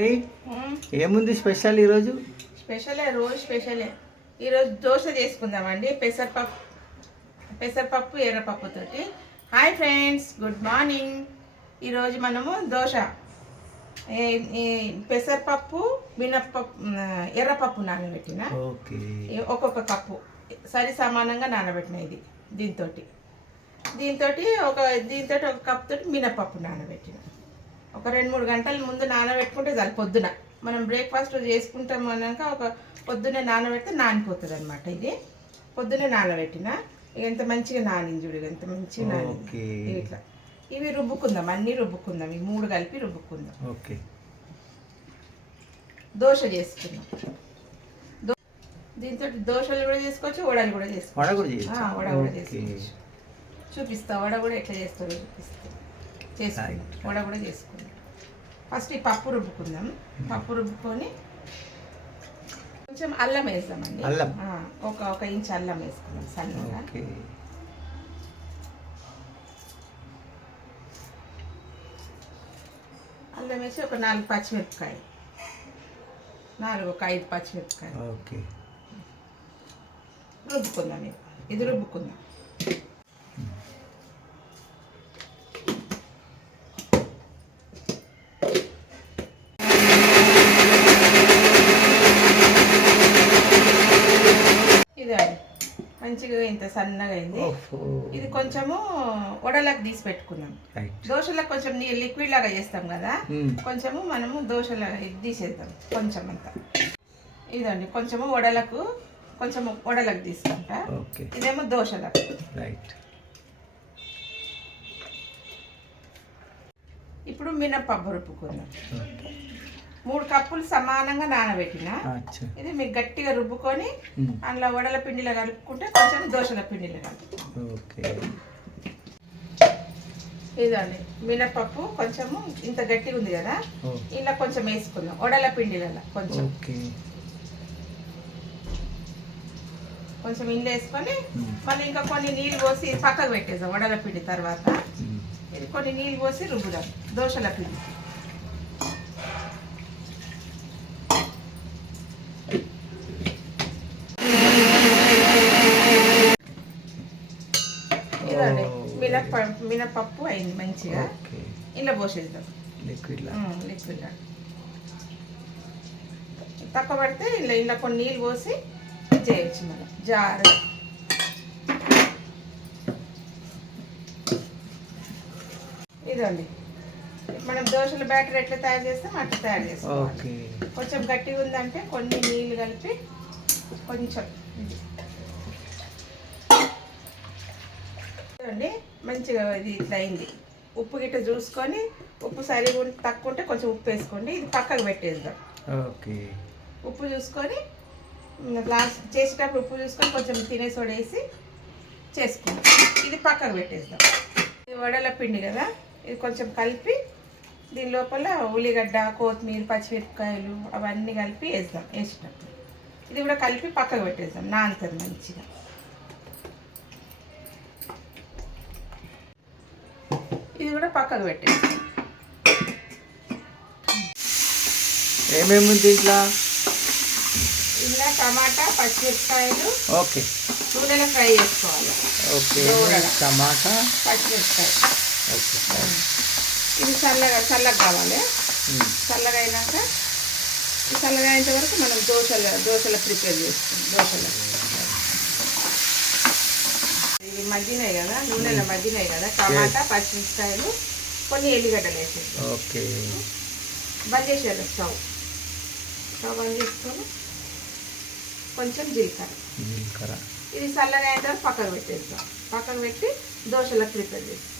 గాయత్రి, ఏముంది స్పెషల్ ఈరోజు? రోజు స్పెషలే. ఈరోజు దోశ చేసుకుందామండి, పెసరపప్పు ఎర్రపప్పుతోటి. Hi friends, good morning. ఈరోజు మనము దోశ పెసరపప్పు మినప్పప్పు ఎర్రపప్పు నానబెట్టిన ఒక్కొక్క కప్పు సరి సమానంగా నానబెట్టిన. ఇది దీంతో ఒక కప్ తోటి మినప్పప్పు నానబెట్టిన. ఒక 2-3 గంటల ముందు నానబెట్టుకుంటే చాలు. పొద్దున మనం బ్రేక్ఫాస్ట్ చేసుకుంటాం అన్నాక ఒక పొద్దున్నే నానబెడితే నానిపోతుంది అనమాట. ఇది పొద్దున్నే నానబెట్టిన. ఎంత మంచిగా నానింది చూడు, ఎంత మంచిగా నానింది. ఇట్లా ఇవి రుబ్బుకుందాం, అన్నీ రుబ్బుకుందాం. ఈ 3 కలిపి రుబ్బుకుందాం. ఓకే, దోశ చేసుకుందాం. దీంతో దోశలు కూడా చేసుకోవచ్చు, వడలు కూడా చేసుకోవచ్చు. వడ కూడా చేసుకోవచ్చు. చూపిస్తా, వడ కూడా ఎట్లా చేస్తారో చేసుకుందాం. వడ కూడా చేసుకుందాం. ఫస్ట్ ఈ పప్పు రుబ్బుకుందాం. పప్పు రుబ్బుకొని కొంచెం అల్లం వేద్దామండి. ఒక ఇంచ్ అల్లం వేసుకుందాం సన్నగా. అల్లం వేసి ఒక 4 పచ్చిమిరపకాయలు, ఒక 5 పచ్చిమిరపకాయలు రుబ్బుకుందాం. ఇది రుబ్బుకుందాం. ఇది మంచిగా ఇంత సన్నగా అయింది. ఇది కొంచెము వడలకు తీసి పెట్టుకుందాం. దోశలకు కొంచెం లిక్విడ్ లాగా చేస్తాం కదా, కొంచెము మనము దోశల ఇది తీసేద్దాం కొంచెం అంతా. ఇదండి కొంచెము వడలకు తీసుకుంటా. ఇదేమో దోశలకు. ఇప్పుడు మినప్పప్పు రుబ్బుకుందాం. 3 కప్పులు సమానంగా నానబెట్టిన. ఇది మీకు గట్టిగా రుబ్బుకొని అందులో వడల పిండిలో కలుపుకుంటే కొంచెం దోశల పిండిలో కలుపుకుంటాం. ఇదండి మినప్పప్పు కొంచెము ఇంత గట్టిగా ఉంది కదా, ఇలా కొంచెం వేసుకుందాం వడల పిండిలలో. కొంచెం ఇంట్లో వేసుకొని మళ్ళీ ఇంకా కొన్ని నీళ్ళు పోసి పక్కకు పెట్టేద్దాం. వడల పిండి తర్వాత ఇది కొన్ని నీళ్ళు పోసి రుబ్బుదాం దోశల పిండి. ఇదండి మినప్పప్పు అయింది మంచిగా. ఇలా పోసేద్దాం లిక్విడ్. తక్కువ పడితే ఇలా కొన్ని నీళ్ళు పోసి చేయొచ్చు మనం జారు. ఇదండి మనం దోశల బ్యాటర్ ఎట్లా తయారు చేస్తాం అట్లా తయారు చేసుకోవాలి. కొంచెం గట్టిగా ఉందంటే కొన్ని నీళ్ళు కలిపి కొంచెం అండి మంచిగా ఇది ఇట్లా అయింది. ఉప్పు గిట్ట చూసుకొని, ఉప్పు సరిగా తక్కువ ఉంటే కొంచెం ఉప్పు వేసుకోండి. ఇది పక్కకు పెట్టేద్దాం. ఉప్పు చూసుకొని లాస్ట్ చేసేటప్పుడు ఉప్పు చూసుకొని కొంచెం తినే సోడా వేసి చేసుకుందాం. ఇది పక్కకు పెట్టేద్దాం. ఇది వడల పిండి కదా, ఇది కొంచెం కలిపి దీని లోపల ఉల్లిగడ్డ, కొత్తిమీర, పచ్చిమిరపకాయలు అవన్నీ కలిపి వేద్దాం. వేసేటప్పుడు ఇది కూడా కలిపి పక్కకు పెట్టేద్దాం. నానుతుంది మంచిగా. ఇది కూడా పక్కకు పెట్టేద్దాం. ఏమేమి ఉంది ఇంట్లో? ఇలా టమాటా, పచ్చిమిరపకాయలు నూనెలో ఫ్రై చేసుకోవాలి. టమాటా, పచ్చిమిరపకాయ. ఇది చల్లగా కావాలి. చల్లగా అయినాక ఈ చల్లగా అయినంత వరకు మనం దోశల ప్రిపేర్ చేసుకుంటాం. ఇవి మగ్గినాయి కదా, నూనెలో మగ్గినాయి కదా. టమాటా, పచ్చిమిరపకాయలు, కొన్ని ఎల్లిగడ్డలు వేసేది. బంద్ చేసేయాలి స్టవ్ బంద్ చేసుకొని కొంచెం జీలకర్ర. ఇది చల్లగా అయిన తర్వాత పక్కకు పెట్టేస్తాం. పక్కకు పెట్టి దోశలకు ప్రిపేర్ చేస్తాం.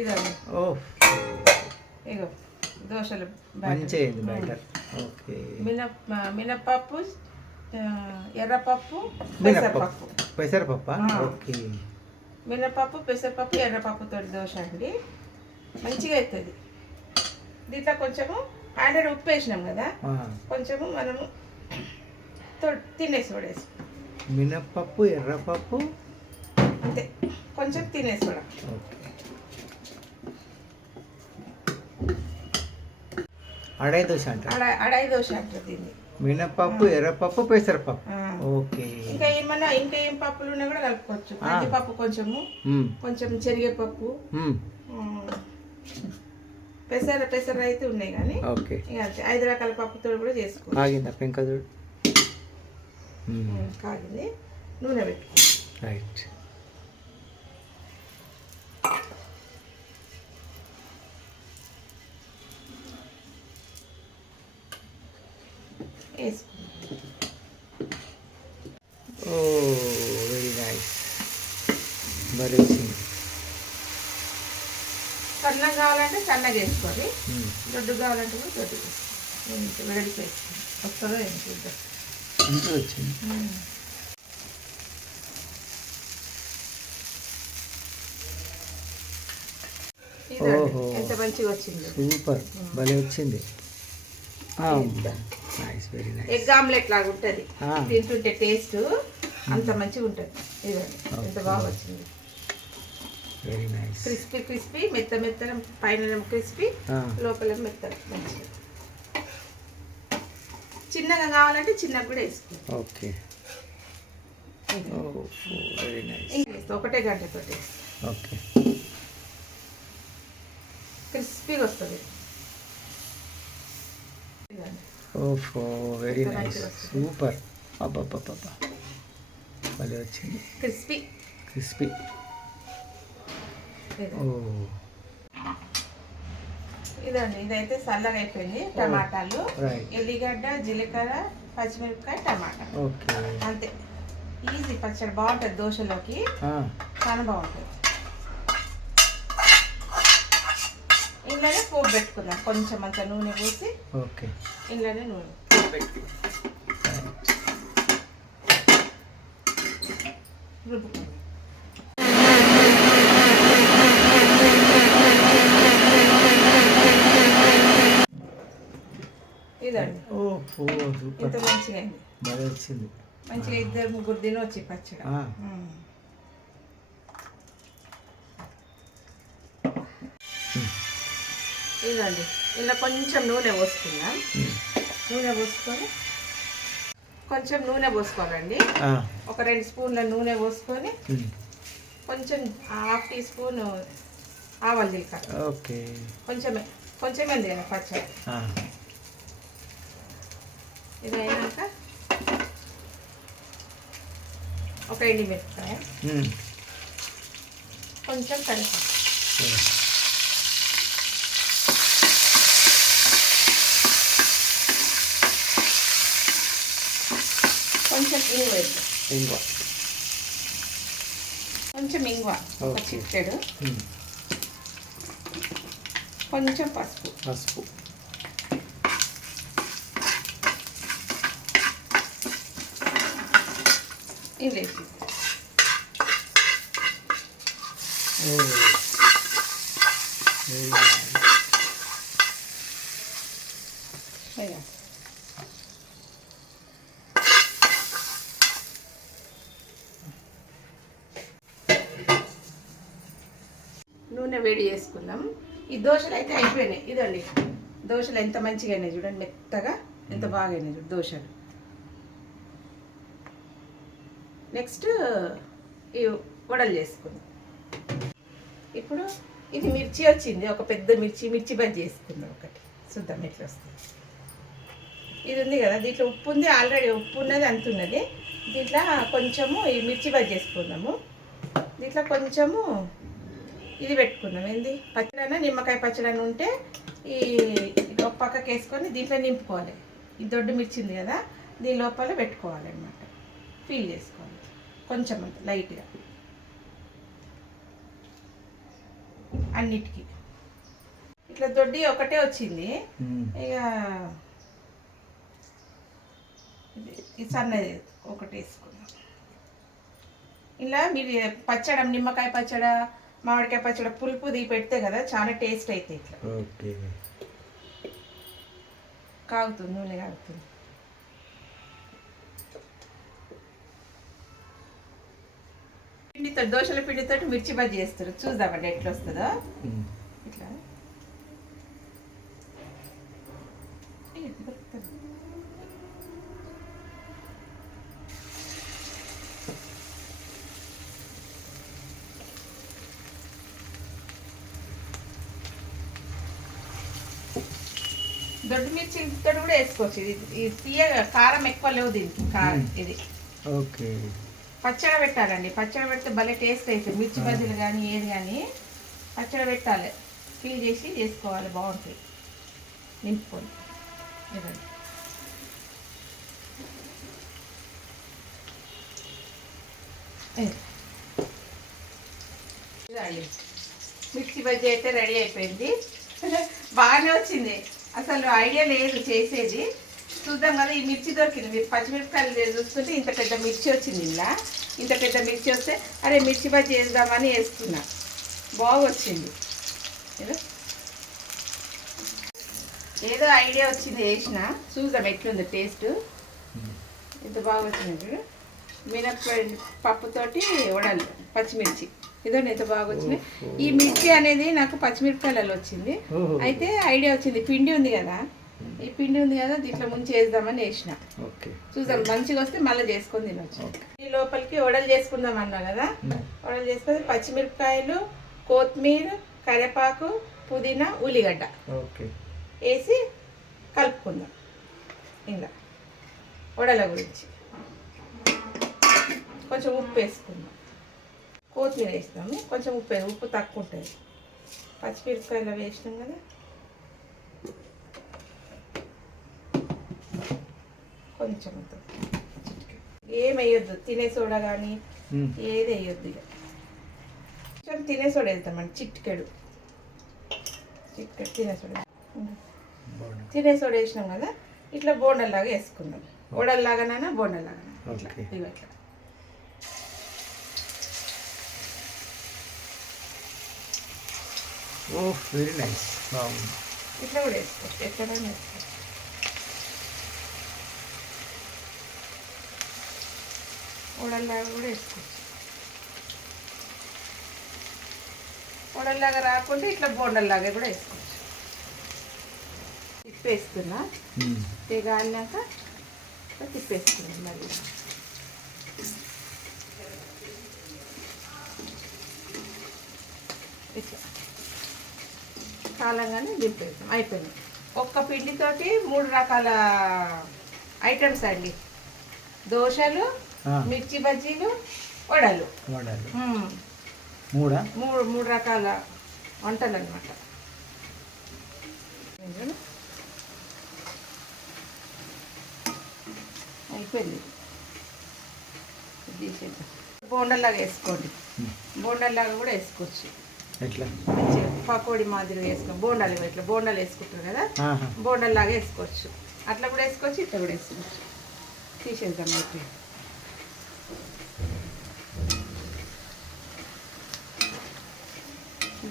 ఇదండి ఇగో దోశలు మినప్పప్పు, ఎర్రపప్పు, పెసరపప్పు. మినప్పప్పు, పెసరపప్పు, ఎర్రపప్పుతో దోశ అండి మంచిగా అవుతుంది. దీంట్లో కొంచెము ఆల్రెడీ ఉప్పు వేసినాం కదా, కొంచెము మనము తినేసి పడేసి మినప్పప్పు, ఎర్రపప్పు అంతే, కొంచెం తినేసి కూడా. అడాయి దోశ అంటారు. అడాయి దోశ అంటారు దీన్ని. మినపప్పు, ఎర్రపప్పు, పెసరపప్పు. ఆ. ఓకే. ఇంకా ఏం పప్పులు ఉన్నా కూడా కలుపుకోవచ్చు. కందిపప్పు కొంచెము, కొంచెం శనగపప్పు, పెసర అయితే ఉన్నాయి కానీ ఓకే. ఇక అంతే 5 రకాల పప్పుతో కూడా చేసుకోవచ్చు. ఆగిందా పెంక చూడు. కాగింది. నూనె పెట్టుకో. రైట్. వేసుకో. ఓ వెరీ నైస్. మరి వచ్చింది. సన్నగా కావాలంటే సన్నగా వేసుకోవాలి, దొడ్డు కావాలంటే కూడా దొడ్డు వేసుకోవాలి. వెడల్పు వేసుకోవాలి. వస్తుందో ఏం చూద్దాం. ఇంట్లో వచ్చింది. ఓహో, ఎంత మంచిగా వచ్చింది. సూపర్, భలే వచ్చింది. Nice, very nice. Egg omelette లాగా ఉంటుంది తింటుంటే, టేస్ట్ అంత మంచిగా ఉంటుంది. ఇదండి ఎంత బాగా వచ్చింది. Very nice. క్రిస్పీ మెత్త పైన క్రిస్పీ, లోపల మెత్త మంచిగా. చిన్నగా కావాలంటే చిన్నగా కూడా వేసుకో. ఓకే. Very nice. ఒకటే గంటతో ఓకే. క్రిస్పీగా వస్తుంది. ఓహో, వెరీ నైస్, సూపర్. అబ్బబ్బబ్బా, భలే వచ్చింది. క్రిస్పీ. ఇదండి, ఇదైతే చల్లగా అయిపోయింది. టమాటాలు, ఎల్లిగడ్డ, జీలకర్ర, పచ్చిమిరపకాయ, టమాటా. ఓకే, అంతే. ఈజీ పచ్చడి, బాగుంటుంది దోశలోకి, చాలా బాగుంటుంది. ఇంట్లోనే పోపు పెట్టుకుందాం. కొంచెం అంత నూనె పోసి, ఓకే, ఇంట్లోనే నూనె పోపు పెట్టుకుందాం. రుబ్బుకుందాం. ఇదండి. ఓహో, సూపర్. ఇంత మంచిగా అయింది. భలే వచ్చింది. మంచిగా 2-3 దినం వచ్చి పచ్చడి. ఇదండి, ఇలా కొంచెం నూనె పోసుకుందాం. నూనె పోసుకొని కొంచెం నూనె పోసుకోవాలండి. ఒక 2 స్పూన్ల నూనె పోసుకొని కొంచెం 1/2 టీ స్పూన్ ఆవాలు, జీలకర్ర. ఓకే, కొంచెం ఉంది కదా పచ్చడి. ఇది అయినాక ఒక ఎండుమిరపకాయ, కొంచెం కరివేపాకు, కొంచెం ఇంగువ, కొంచెం ఇంగువ, ఒక చిటికెడు, కొంచెం పసుపు, ఇది వేసి నూనె వేడి చేసుకుందాం. ఈ దోశలు అయితే అయిపోయినాయి. ఇదండి, దోశలు ఎంత మంచిగా అయినాయి చూడండి, మెత్తగా ఎంత బాగా అయినాయి చూడండి దోశలు. నెక్స్ట్ ఈ వడలు చేసుకుందాం. ఇప్పుడు ఇది మిర్చి వచ్చింది, ఒక పెద్ద మిర్చి బజ్జీ చేసుకుందాం. ఒకటి చూద్దాం ఎట్లా వస్తుంది. ఇది ఉంది కదా, దీంట్లో ఉప్పు ఉంది, ఆల్రెడీ ఉప్పు ఉన్నది, అంత ఉన్నది. దీంట్లో కొంచెము ఈ మిర్చి బజ్జీ చేసుకుందాము. దీంట్లో కొంచెము ఇది పెట్టుకుందాం. ఏంది, పచ్చడి, నిమ్మకాయ పచ్చడి ఉంటే ఈ ఒక పక్కకి వేసుకొని దీంట్లో నింపుకోవాలి. ఈ దొడ్డు మిర్చి ఉంది కదా, దీని లోపల పెట్టుకోవాలి అన్నమాట. ఫిల్ చేసుకోవాలి కొంచెం అంత లైట్గా అన్నిటికీ. ఇట్లా దొడ్డి ఒకటే వచ్చింది. ఇక ఇది సన్నది ఒకటి వేసుకున్నాం. ఇలా మీరు పచ్చడి, నిమ్మకాయ పచ్చడి, మామిడికాయ పచ్చడి, పులుపుది పెడితే కదా చాలా టేస్ట్ అవుతాయి. ఇట్లా కాగుతుంది, నూనె కాగుతుంది. పిండితో, దోశల పిండితో మిర్చి బజ్జీ చేస్తారు. చూద్దామండి ఎట్లా వస్తుందో. ఇట్లా దొడ్డు మిర్చితో కూడా వేసుకోవచ్చు. ఇది తీయ కారం ఎక్కువ లేవు దీనికి. ఇది ఓకే. పచ్చడి పెట్టాలండి. పచ్చడి పెడితే భలే టేస్ట్ అవుతుంది. మిర్చి బజ్జీలు కానీ ఏది కానీ పచ్చడి పెట్టాలి. ఫిల్ చేసి చేసుకోవాలి, బాగుంటుంది. నింపుకొని ఇదండి. ఇదండి మిర్చి బజ్జీ అయితే రెడీ అయిపోయింది. బాగానే వచ్చింది. అసలు ఐడియా లేదు చేసేది. చూద్దాం కదా. ఈ మిర్చి దొరికింది. మీరు పచ్చిమిరపకాయలు చూస్తుంటే ఇంత పెద్ద మిర్చి వచ్చింది. ఇలా ఇంత పెద్ద మిర్చి వస్తే అరే మిర్చి బజ్జీ వేద్దామని వేస్తున్నా. బాగా వచ్చింది. ఏదో ఐడియా వచ్చింది వేసిన. చూద్దాం ఎట్లుంది టేస్ట్. ఇంత బాగా వచ్చింది. మినప్పొడి పప్పుతోటి వడలు పచ్చిమిర్చి. ఇదండి ఎంత బాగా వచ్చినాయి. ఈ మిర్చి అనేది నాకు పచ్చిమిరపకాయలలో వచ్చింది. అయితే ఐడియా వచ్చింది. పిండి ఉంది కదా, ఈ పిండి ఉంది కదా, దీంట్లో ముంచి వేద్దామని వేసిన. చూద్దాం మంచిగా వస్తే మళ్ళీ చేసుకొని తినొచ్చు. ఈ లోపలికి వడలు చేసుకుందాం అన్నా కదా. వడలు చేసుకొని పచ్చిమిరపకాయలు, కొత్తిమీర, కరివేపాకు, పుదీనా, ఉల్లిగడ్డ వేసి కలుపుకుందాం. ఇలా వడల గురించి కొంచెం ఉప్పు వేసుకుందాం. కొత్తిమీర వేస్తాము. కొంచెం ఉప్పు తక్కువ ఉంటుంది. పచ్చిమిరపకాయలు వేసినాం కదా, కొంచెం ఏం వేయొద్దు. తినే సోడా కానీ ఏది వేయొద్దు. ఇక కొంచెం తినే సోడా వేస్తామండి. చిటికెడు తినే సోడా. తినే సోడా వేసినాం కదా, ఇట్లా బోండల్లాగా వేసుకుందాం. వడల్లాగానైనా బోండల్లాగా ఇట్లా. ఇవి ఇట్లా వెరీ నైస్. బాగుంది. ఇట్లా కూడా వేసుకోవచ్చు. ఎట్లైనా వేసుకోవచ్చు. వడల్లాగా కూడా వేసుకోవచ్చు. వడల్లాగా రాకుంటే ఇట్లా బోండల్లాగా కూడా వేసుకోవచ్చు. తిప్పేస్తున్నా. తెగాలినాక తిప్పేస్తున్నాం మళ్ళీ. ఇట్లా కాలంగానే దింపేస్తాం. అయిపోయింది. ఒక్క పిండితోటి 3 రకాల ఐటమ్స్ అండి. దోశలు, మిర్చి బజ్జీలు, వడలు. 3 రకాల వంటలు అన్నమాట. అయిపోయింది. తీసేద్దాం. బోండల్లాగా వేసుకోండి. బోండల్లాగా కూడా వేసుకోవచ్చు. మంచిగా పకోడీ మాదిరి వేసుకో. బోండాలు ఇట్లా బోండాలు వేసుకుంటారు కదా, బోండల్లాగా వేసుకోవచ్చు. అట్లా కూడా వేసుకోవచ్చు, ఇట్లా కూడా వేసుకోవచ్చు. తీసేద్దాం. అయితే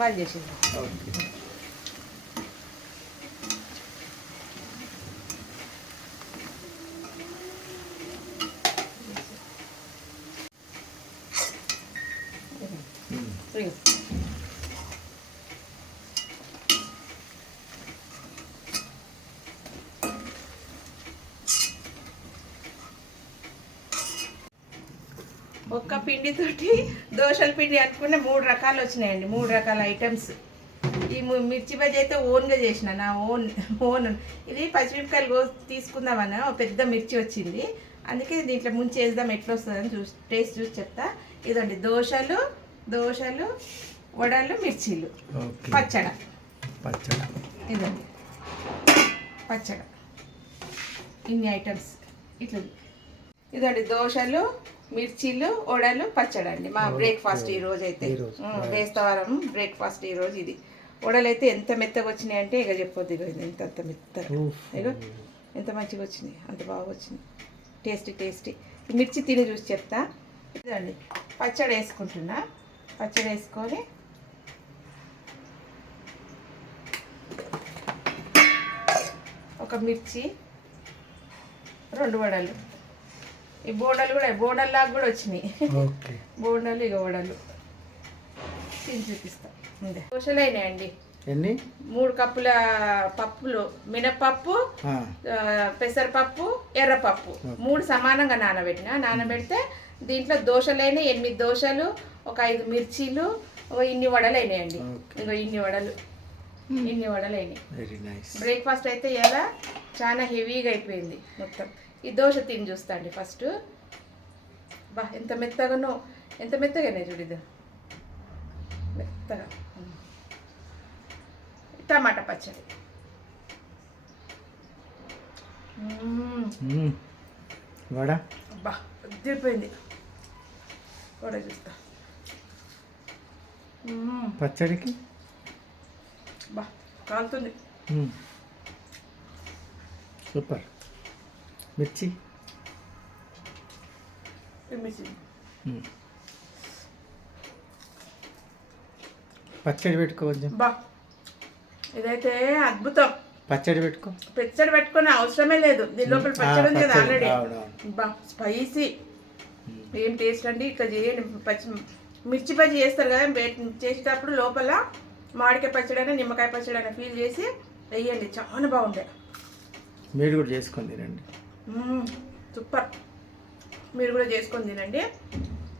బంద్ చేసేద్దాం. ఒక్క పిండితోటి దోశల పిండి అనుకున్న 3 రకాలు వచ్చినాయండి. 3 రకాల ఐటమ్స్. ఈ మిర్చి బజ్జీ అయితే ఓన్గా చేసిన. నా ఓన్ ఇది పచ్చిమిరపకాయలు తీసుకుందామన్నా పెద్ద మిర్చి వచ్చింది. అందుకే దీంట్లో ముంచి వేద్దాం ఎట్లా వస్తుందని టేస్ట్ చూసి చెప్తా. ఇదండి దోశలు, వడలు, మిర్చీలు, పచ్చడ. ఇదండి పచ్చడ. ఇన్ని ఐటమ్స్ ఇట్లా. ఇదండి దోశలు, మిర్చీలు, వడలు, పచ్చడి అండి. మా బ్రేక్ఫాస్ట్ ఈరోజు అయితే బేస్తవారం బ్రేక్ఫాస్ట్ ఈరోజు ఇది. వడలు అయితే ఎంత మెత్తగా వచ్చినాయి అంటే ఇక చెప్పొద్దు. ఇక ఎంత మెత్తగా, ఇక ఎంత మంచిగా వచ్చినాయి, అంత బాగా వచ్చింది. టేస్టీ. మిర్చి తిని చూసి చెప్తా. ఇదండి పచ్చడి వేసుకుంటున్నా. పచ్చడి వేసుకొని ఒక మిర్చి, 2 వడలు. ఈ బోండాలు కూడా బోండల్లాగా కూడా వచ్చినాయి. బోండాలు ఇక వడలు తిని చూపిస్తా. దోశలు అయినాయండి. 3 కప్పుల పప్పులు, మినపప్పు, పెసరపప్పు, ఎర్రపప్పు 3 సమానంగా నానబెడితే దీంట్లో దోశలైన 8 దోశలు, ఒక 5 మిర్చీలు, ఇన్ని వడలు అయినాయండి. ఇంకో ఇన్ని వడలు ఇన్ని వడలు అయినాయి. Very nice. బ్రేక్ఫాస్ట్ అయితే ఎలా చాలా హెవీగా అయిపోయింది మొత్తం. ఈ దోశ తిని చూస్తా అండి ఫస్ట్. బా ఎంత మెత్తగానో, ఎంత మెత్తగానే చూడిద్దాం, మెత్తగా. టమాటా పచ్చడి. వడ బా అదిరిపోయింది. వడ చూస్తా. పచ్చడికి బా కాలుతుంది. సూపర్. మిర్చి మిర్చి. పచ్చడి పెట్టుకోవచ్చు. బా ఇదైతే అద్భుతం. పచ్చడి పెట్టుకో. పచ్చడి పెట్టుకునే అవసరమే లేదు, దీని లోపల పచ్చడి ఉంది కదా ఆల్రెడీ. బా స్పైసీ, ఏం టేస్ట్ అండి. ఇక్కడ చేయండి, మిర్చి బజ్జీ చేస్తారు కదా, చేసేటప్పుడు లోపల మామిడికాయ పచ్చడి అయినా నిమ్మకాయ పచ్చడి అయినా ఫీల్ చేసి వేయండి, చాలా బాగుంటాయి. మీరు కూడా చేసుకొని తినండి. సూపర్. మీరు కూడా చేసుకొని తినండి.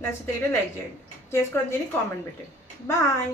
నచ్చితే లైక్ చేయండి, చేసుకొని తిని కామెంట్ పెట్టండి. బాయ్.